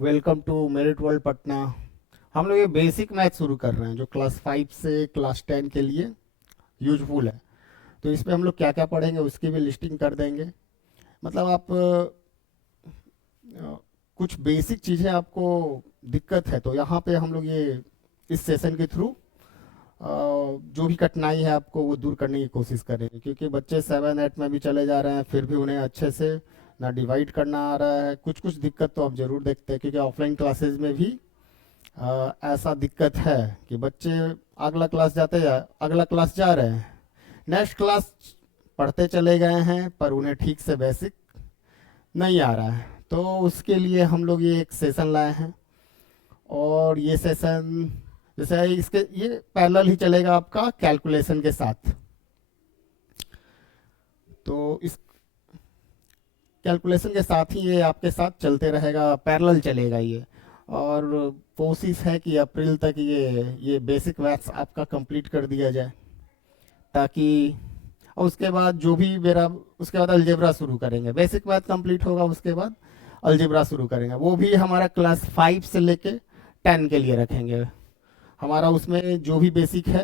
Welcome to merit world Patna. हम लोग ये बेसिक मैथ शुरू कर रहे हैं जो क्लास 5 से क्लास 10 के लिए यूजफुल है। तो इसमें हम लोग क्या क्या पढ़ेंगे उसकी भी लिस्टिंग कर देंगे। मतलब आप कुछ बेसिक चीज़ें आपको दिक्कत है तो यहाँ पे हम लोग ये इस सेशन के थ्रू जो भी कठिनाई है आपको वो दूर करने की कोशिश करेंगे, क्योंकि बच्चे 7 8 में भी चले जा रहे हैं फिर भी उन्हें अच्छे से ना डिवाइड करना आ रहा है। कुछ कुछ दिक्कत तो आप जरूर देखते हैं, क्योंकि ऑफलाइन क्लासेस में भी ऐसा दिक्कत है कि बच्चे अगला क्लास जा रहे हैं, नेक्स्ट क्लास पढ़ते चले गए हैं पर उन्हें ठीक से बेसिक नहीं आ रहा है। तो उसके लिए हम लोग ये एक सेशन लाए हैं, और ये सेशन जैसे इसके ये पैरेलल ही चलेगा आपका कैलकुलेशन के साथ। तो इस कैलकुलेशन के साथ ही ये आपके साथ चलते रहेगा, पैरेलल चलेगा ये। और कोशिश है कि अप्रैल तक ये बेसिक मैथ्स आपका कंप्लीट कर दिया जाए, ताकि और उसके बाद जो भी मेरा उसके बाद अलजेब्रा शुरू करेंगे। बेसिक मैथ कंप्लीट होगा उसके बाद अलजेब्रा शुरू करेंगे, वो भी हमारा क्लास 5 से लेके 10 के लिए रखेंगे। हमारा उसमें जो भी बेसिक है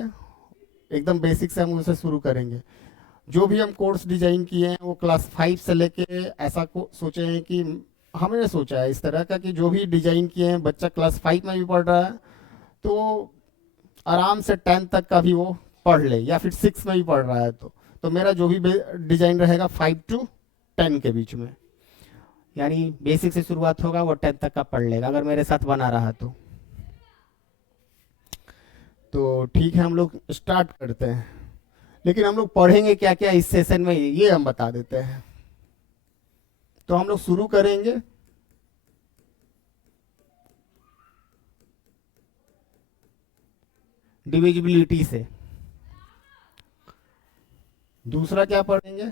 एकदम बेसिक से हम उसे शुरू करेंगे। जो भी हम कोर्स डिजाइन किए हैं वो क्लास 5 से लेके ऐसा को सोचे हैं कि हमने सोचा है इस तरह का कि जो भी डिजाइन किए हैं बच्चा क्लास 5 में भी पढ़ रहा है तो आराम से 10 तक का भी वो पढ़ ले, या फिर 6 में भी पढ़ रहा है तो मेरा जो भी डिजाइन रहेगा 5 to 10 के बीच में, यानी बेसिक से शुरुआत होगा वो 10 तक का पढ़ लेगा अगर मेरे साथ बना रहा तो ठीक है, हम लोग स्टार्ट करते हैं। लेकिन हम लोग पढ़ेंगे क्या क्या इस सेशन में ये हम बता देते हैं। तो हम लोग शुरू करेंगे डिविजिबिलिटी से। दूसरा क्या पढ़ेंगे?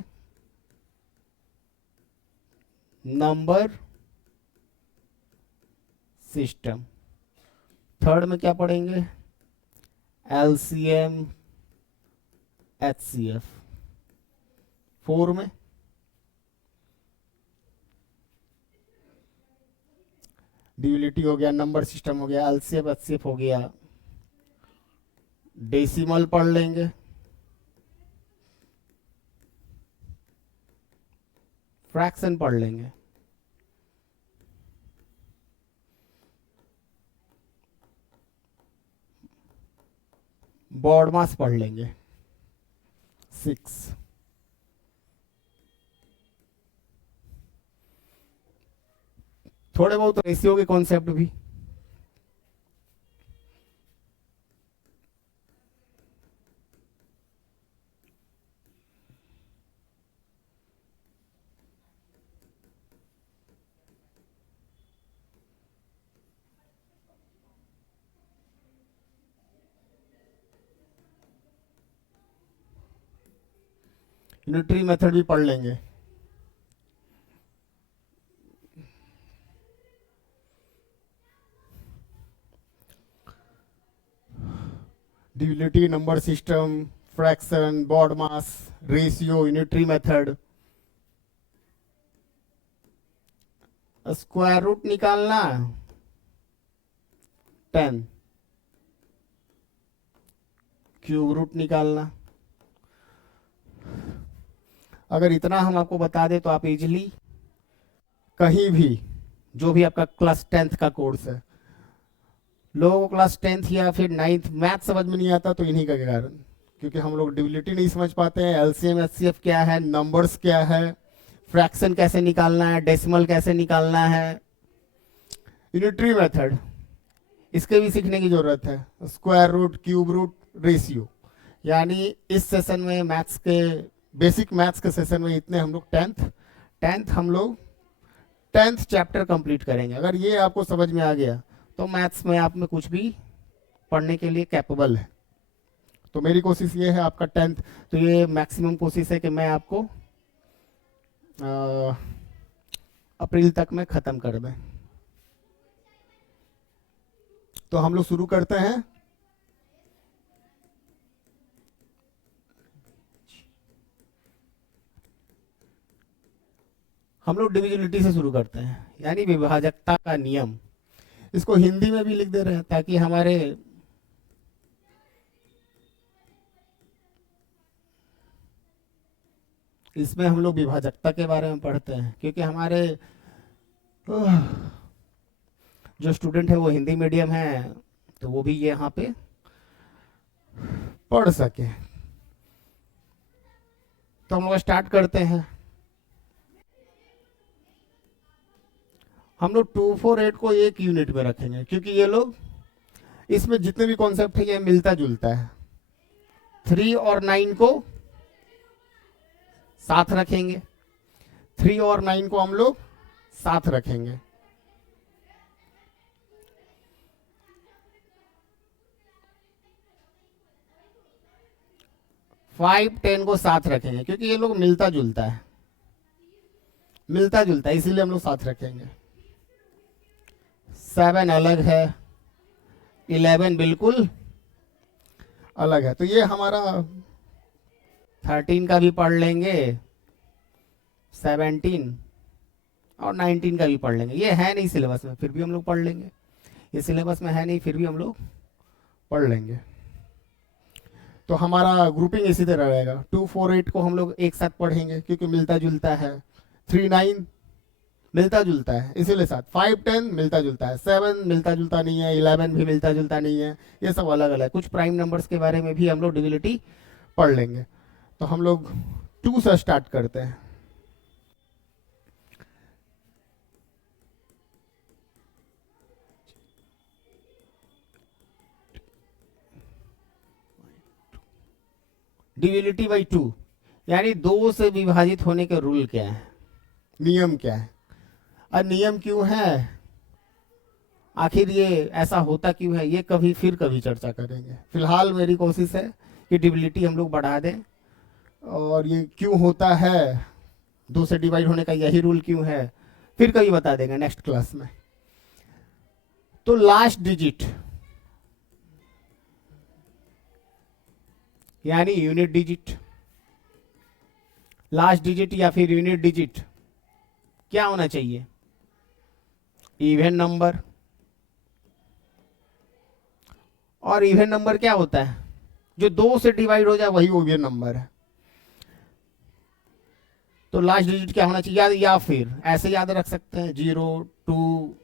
Number system. थर्ड में क्या पढ़ेंगे? LCM HCF. फोर में डिविजिबिलिटी हो गया, नंबर सिस्टम हो गया, एलसीएफ एचसीएफ हो गया। डेसिमल पढ़ लेंगे, फ्रैक्शन पढ़ लेंगे, बॉड मास पढ़ लेंगे 6। थोड़े बहुत रेशियो के कॉन्सेप्ट भी। यूनिटरी मेथड भी पढ़ लेंगे। Divisibility, number system, fraction, BODMAS, ratio, unitary method. Square root निकालना 10, क्यूब रूट निकालना। अगर इतना हम आपको बता दें तो आप इजिली कहीं भी जो भी आपका क्लास 10th का कोर्स है, लोगों को क्लास 10th या फिर 9th मैथ समझ में नहीं आता तो इन्हीं का कारण, क्योंकि हम लोग डिविजिबिलिटी नहीं समझ पाते हैं, एलसीएम एचसीएफ क्या है, नंबर्स क्या है, फ्रैक्शन कैसे निकालना है, डेसिमल कैसे निकालना है, यूनिटरी मेथड इसके भी सीखने की जरूरत है, square root, cube root, ratio. यानी इस सेशन में मैथ्स के बेसिक मैथ्स के सेशन में इतने हम लोग 10th हम लोग 10th चैप्टर कंप्लीट करेंगे। अगर ये आपको समझ में आ गया तो मैथ्स में आप में कुछ भी पढ़ने के लिए कैपेबल है। तो मेरी कोशिश ये है आपका 10th, तो ये मैक्सिमम कोशिश है कि मैं आपको अप्रैल तक में ख़त्म कर दें। तो हम लोग शुरू करते हैं। हम लोग डिविजिबिलिटी से शुरू करते हैं, यानी विभाजकता का नियम। इसको हिंदी में भी लिख दे रहे हैं ताकि हमारे इसमें हम लोग विभाजकता के बारे में पढ़ते हैं, क्योंकि हमारे जो स्टूडेंट है वो हिंदी मीडियम है, तो वो भी यहाँ पे पढ़ सके। तो हम लोग स्टार्ट करते हैं। हम लोग 248 को एक यूनिट में रखेंगे, क्योंकि ये लोग इसमें जितने भी कॉन्सेप्ट है ये मिलता जुलता है। 3 और 9 को साथ रखेंगे, 3 और 9 को हम लोग साथ रखेंगे। फाइव 10 को साथ रखेंगे, क्योंकि ये लोग मिलता जुलता है, इसीलिए हम लोग साथ रखेंगे। 7 अलग है, 11 बिल्कुल अलग है। तो ये हमारा 13 का भी पढ़ लेंगे, 17 और 19 का भी पढ़ लेंगे। ये है नहीं सिलेबस में, फिर भी हम लोग पढ़ लेंगे। ये सिलेबस में है नहीं, फिर भी हम लोग पढ़ लेंगे। तो हमारा ग्रुपिंग इसी तरह रहेगा। 248 को हम लोग एक साथ पढ़ेंगे, क्योंकि मिलता जुलता है। 3 9 मिलता जुलता है, इसीलिए साथ। 5 10 मिलता जुलता है, 7 मिलता जुलता नहीं है, 11 भी मिलता जुलता नहीं है। ये सब अलग अलग। कुछ प्राइम नंबर्स के बारे में भी हम लोग डिविनिटी पढ़ लेंगे। तो हम लोग 2 से स्टार्ट करते हैं। डिविनिटी बाई 2, यानी 2 से विभाजित होने के रूल क्या है, नियम क्या है, और नियम क्यों है, आखिर ये ऐसा होता क्यों है, ये फिर कभी चर्चा करेंगे। फिलहाल मेरी कोशिश है कि डिविनिटी हम लोग बढ़ा दें, और ये क्यों होता है, 2 से डिवाइड होने का यही रूल क्यों है, फिर कभी बता देंगे नेक्स्ट क्लास में। तो लास्ट डिजिट यानी यूनिट डिजिट, लास्ट डिजिट या फिर यूनिट डिजिट क्या होना चाहिए, इवन नंबर। और इवन नंबर क्या होता है, जो 2 से डिवाइड हो जाए वही इवन नंबर है। तो लास्ट डिजिट क्या होना चाहिए, या फिर ऐसे याद रख सकते हैं 0 2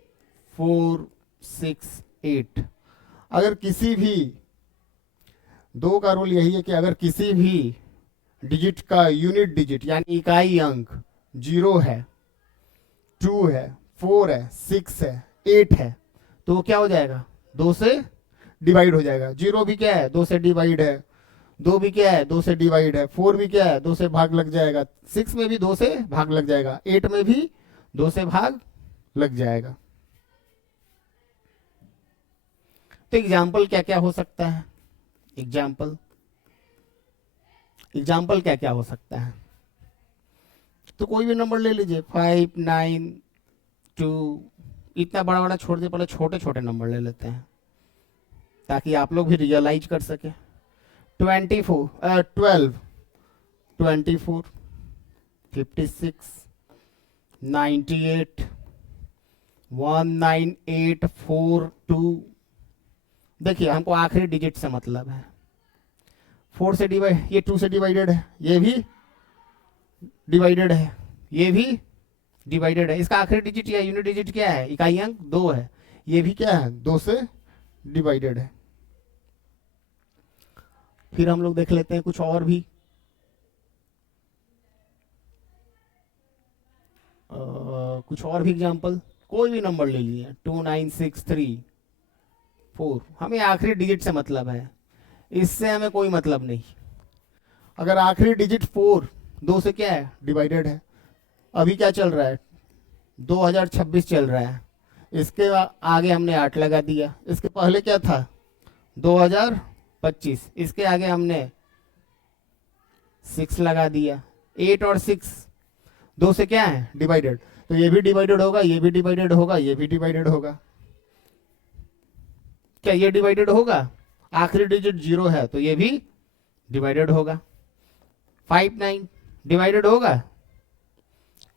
4 6 8। अगर किसी भी 2 का रूल यही है कि अगर किसी भी डिजिट का यूनिट डिजिट यानी इकाई अंक 0 है, 2 है, 4 है, 6 है, 8 है, तो वो क्या हो जाएगा, 2 से डिवाइड हो जाएगा। 0 भी क्या है, 2 से डिवाइड है। 2 भी क्या है, 2 से डिवाइड है। 4 भी क्या है, 2 से भाग लग जाएगा। 6 में भी 2 से भाग लग जाएगा। 8 में भी 2 से भाग लग जाएगा। तो एग्जाम्पल क्या क्या हो सकता है, एग्जाम्पल क्या क्या हो सकता है, तो कोई भी नंबर ले लीजिए, 5 9 2। इतना बड़ा बड़ा छोड़ दे, पहले छोटे छोटे नंबर ले लेते हैं ताकि आप लोग भी रियलाइज कर सके। 12 24 56 98 19842। देखिए हमको आखिरी डिजिट से मतलब है। 4 से डिवाइड, ये 2 से डिवाइडेड है, ये भी डिवाइडेड है, ये भी डिवाइडेड है। इसका आखिरी डिजिट या यूनिट डिजिट क्या है, इकाई अंक 2 है, ये भी क्या है, 2 से डिवाइडेड है। फिर हम लोग देख लेते हैं कुछ और भी। कुछ और भी एग्जांपल, कोई भी नंबर ले लीजिए, 29634। हमें आखिरी डिजिट से मतलब है, इससे हमें कोई मतलब नहीं। अगर आखिरी डिजिट 4 2 से क्या है, डिवाइडेड है। अभी क्या चल रहा है, 2026 चल रहा है, इसके आगे हमने 8 लगा दिया। इसके पहले क्या था, 2025, इसके आगे हमने 6 लगा दिया। 8 और 6 2 से क्या है, डिवाइडेड, तो ये भी डिवाइडेड होगा, ये भी डिवाइडेड होगा, ये भी डिवाइडेड होगा। क्या ये डिवाइडेड होगा, आखिरी डिजिट 0 है तो ये भी डिवाइडेड होगा। 5 9 डिवाइडेड होगा,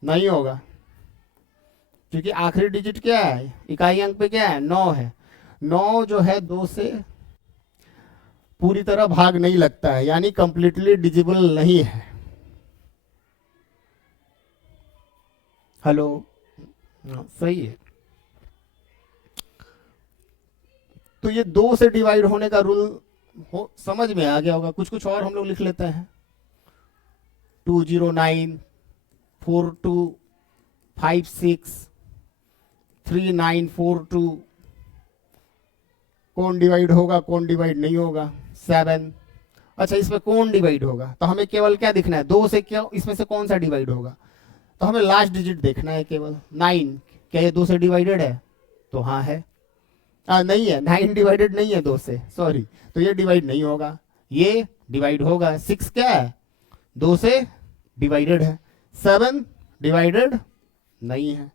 नहीं होगा। क्योंकि आखिरी डिजिट क्या है, इकाई अंक पे क्या है, 9 है। 9 जो है 2 से पूरी तरह भाग नहीं लगता है, यानी कंप्लीटली डिजिबल नहीं है। हेलो, सही है। तो ये 2 से डिवाइड होने का रूल हो समझ में आ गया होगा। कुछ कुछ और हम लोग लिख लेते हैं। 209 4256 3942। कौन डिवाइड होगा, कौन डिवाइड नहीं होगा, 7। अच्छा, इसमें कौन डिवाइड होगा, तो हमें केवल क्या दिखना है, 2 से क्या इसमें से कौन सा डिवाइड होगा, तो हमें लास्ट डिजिट देखना है केवल। 9 क्या ये 2 से डिवाइडेड है, तो हाँ है। नहीं है, 9 डिवाइडेड नहीं है 2 से, सॉरी, तो ये डिवाइड नहीं होगा। ये डिवाइड होगा। 6 क्या है, 2 से डिवाइडेड है। 7 डिवाइडेड नहीं है।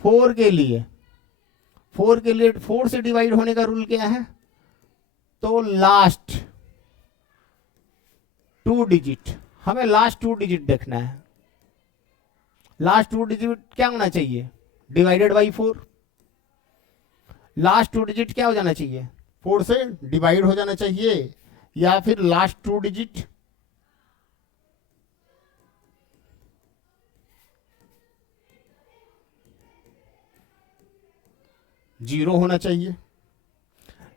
4 के लिए 4 से डिवाइड होने का रूल क्या है, तो लास्ट 2 डिजिट, हमें लास्ट 2 डिजिट देखना है। लास्ट 2 डिजिट क्या होना चाहिए, डिवाइडेड बाई 4। लास्ट 2 डिजिट क्या हो जाना चाहिए, 4 से डिवाइड हो जाना चाहिए, या फिर लास्ट 2 डिजिट जीरो होना चाहिए।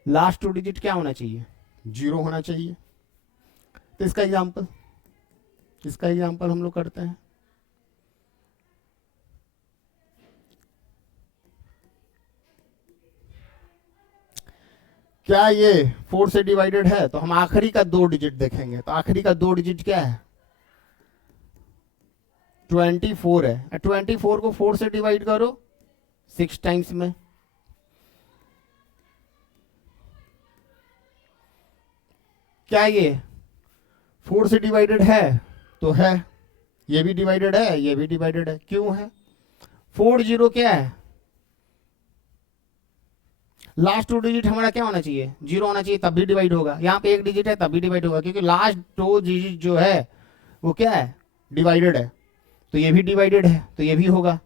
लास्ट 2 डिजिट क्या होना चाहिए, जीरो होना चाहिए। तो इसका एग्जाम्पल हम लोग करते हैं। क्या ये 4 से डिवाइडेड है, तो हम आखिरी का 2 डिजिट देखेंगे। तो आखिरी का 2 डिजिट क्या है, 24 है। 24 को 4 से डिवाइड करो 6 टाइम्स में, क्या ये 4 से डिवाइडेड है, तो है। ये भी डिवाइडेड है, ये भी डिवाइडेड है, क्यों है, 40 क्या है, लास्ट 2 डिजिट हमारा क्या होना चाहिए, जीरो होना चाहिए, तब भी डिवाइड होगा। यहाँ पे 1 डिजिट है तब भी डिवाइड होगा, क्योंकि लास्ट 2 डिजिट जो है वो क्या है, डिवाइडेड है। तो ये भी डिवाइडेड है, तो ये भी होगा।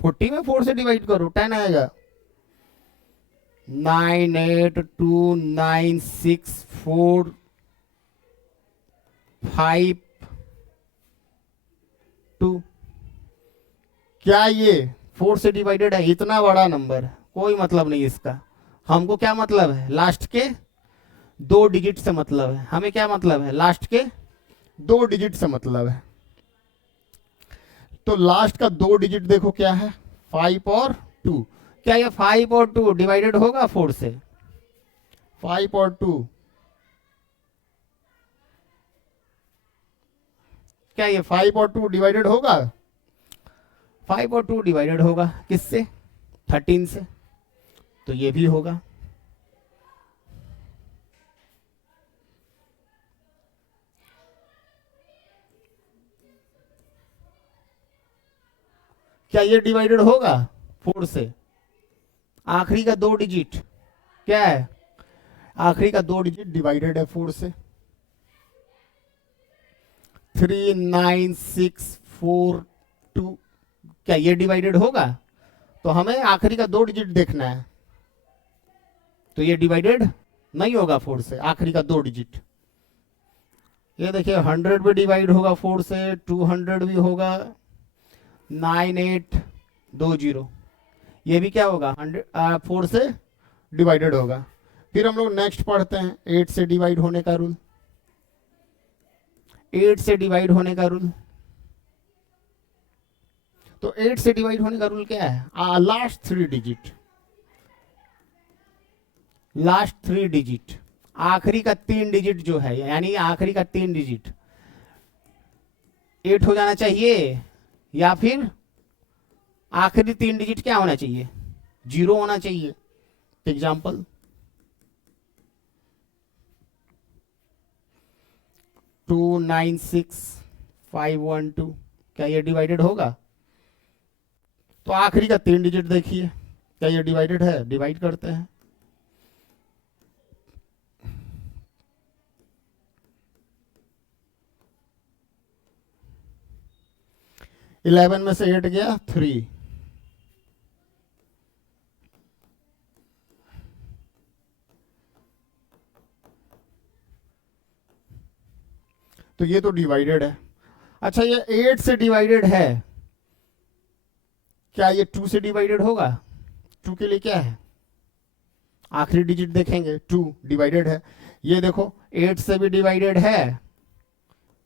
40 में 4 से डिवाइड करो, 10 आएगा। 9829645 क्या ये 4 से डिवाइडेड है, इतना बड़ा नंबर, कोई मतलब नहीं इसका। हमको क्या मतलब है, लास्ट के 2 डिजिट से मतलब है। हमें क्या मतलब है, लास्ट के 2 डिजिट से मतलब है। तो लास्ट का 2 डिजिट देखो क्या है, 5 और 2। क्या ये 5 और 2 डिवाइडेड होगा 4 से, 5 और 2, क्या ये 5 और 2 डिवाइडेड होगा, 5 और 2 डिवाइडेड होगा किससे, 13 से, तो ये भी होगा। क्या ये डिवाइडेड होगा 4 से, आखिरी का 2 डिजिट क्या है, आखिरी का 2 डिजिट डिवाइडेड है 4 से। 39642 क्या ये डिवाइडेड होगा, तो हमें आखिरी का 2 डिजिट देखना है। तो ये डिवाइडेड नहीं होगा 4 से, आखिरी का 2 डिजिट। ये देखिए 100 भी डिवाइड होगा 4 से, 200 भी होगा, 9820, ये भी क्या होगा, 4 से डिवाइडेड होगा। फिर हम लोग नेक्स्ट पढ़ते हैं 8 से डिवाइड होने का रूल। 8 से डिवाइड होने का रूल, तो 8 से डिवाइड होने का रूल क्या है, लास्ट 3 डिजिट, लास्ट 3 डिजिट, आखिरी का 3 डिजिट जो है, यानी आखिरी का 3 डिजिट 8 हो जाना चाहिए, या फिर आखिरी 3 डिजिट क्या होना चाहिए, जीरो होना चाहिए। एग्जाम्पल 296512 क्या ये डिवाइडेड होगा, तो आखिरी का 3 डिजिट देखिए, क्या ये डिवाइडेड है, डिवाइड करते हैं। 11 में से 8 गया 3, तो ये तो डिवाइडेड है। अच्छा ये 8 से डिवाइडेड है, क्या ये 2 से डिवाइडेड होगा? 2 के लिए क्या है, आखिरी डिजिट देखेंगे, 2 डिवाइडेड है। ये देखो 8 से भी डिवाइडेड है,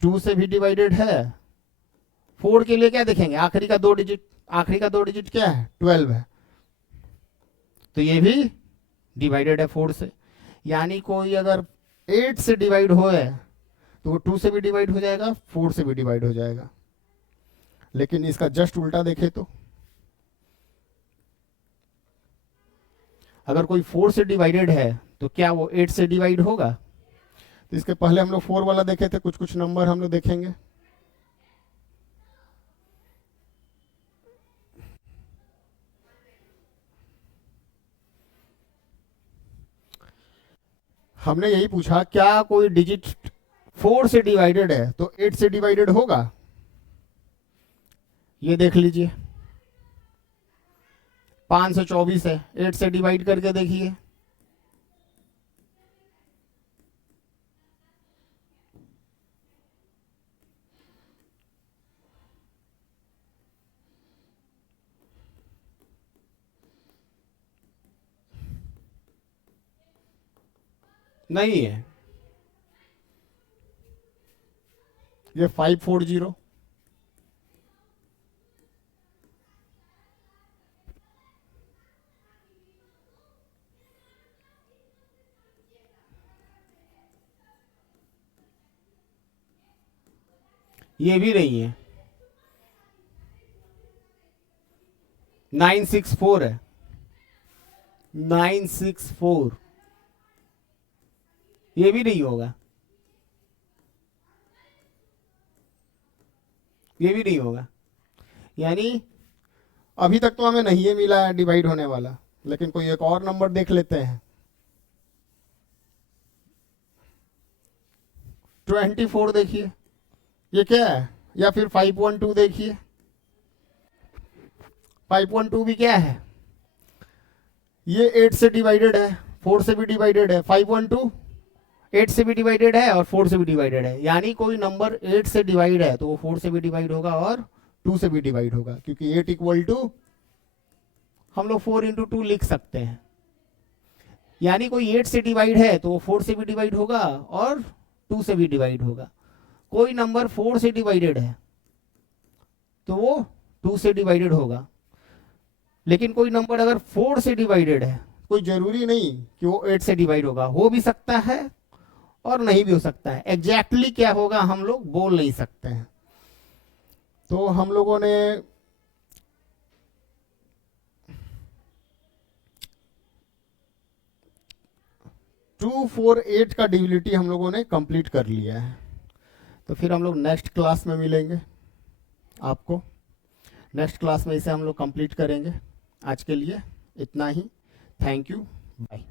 2 से भी डिवाइडेड है। 4 के लिए क्या देखेंगे, आखिरी का 2 डिजिट, आखिरी का 2 डिजिट क्या है, 12 है, तो ये भी डिवाइडेड है 4 से। यानी कोई अगर 8 से डिवाइड हो है तो वो 2 से भी डिवाइड हो जाएगा, 4 से भी डिवाइड हो जाएगा। लेकिन इसका जस्ट उल्टा देखे तो अगर कोई 4 से डिवाइडेड है तो क्या वो 8 से डिवाइड होगा? तो इसके पहले हम लोग 4 वाला देखे थे, कुछ कुछ नंबर हम लोग देखेंगे। हमने यही पूछा क्या कोई डिजिट 4 से डिवाइडेड है तो 8 से डिवाइडेड होगा? ये देख लीजिए 524 है, 8 से डिवाइड करके देखिए, नहीं है। ये 540, ये भी नहीं है। 964 है, 964, ये भी नहीं होगा, ये भी नहीं होगा। यानी अभी तक तो हमें नहीं है मिला है डिवाइड होने वाला, लेकिन कोई एक और नंबर देख लेते हैं। 24 देखिए, ये क्या है, या फिर 512 देखिए, 512 भी क्या है, ये 8 से डिवाइडेड है, 4 से भी डिवाइडेड है, 512 8 से भी डिवाइडेड है और 4 से भी डिवाइडेड है। यानी कोई नंबर 8 से डिवाइड है तो वो 4 से भी डिवाइड होगा और 2 से भी डिवाइड होगा, क्योंकि 8 इक्वल टू हम लोग 4 इंटू 2 लिख सकते हैं। यानी कोई 8 से डिवाइड है तो वो 4 से भी डिवाइड होगा और 2 से भी डिवाइड होगा। कोई नंबर 4 से डिवाइडेड है तो वो 2 से डिवाइडेड होगा। लेकिन कोई नंबर अगर 4 से डिवाइडेड है, कोई जरूरी नहीं कि वो 8 से डिवाइड होगा, हो भी सकता है और नहीं भी हो सकता है। एग्जैक्टली क्या होगा हम लोग बोल नहीं सकते हैं। तो हम लोगों ने टू फोर एट का डिविलिटी हम लोगों ने कंप्लीट कर लिया है। तो फिर हम लोग नेक्स्ट क्लास में मिलेंगे आपको, नेक्स्ट क्लास में इसे हम लोग कंप्लीट करेंगे। आज के लिए इतना ही, थैंक यू, बाय।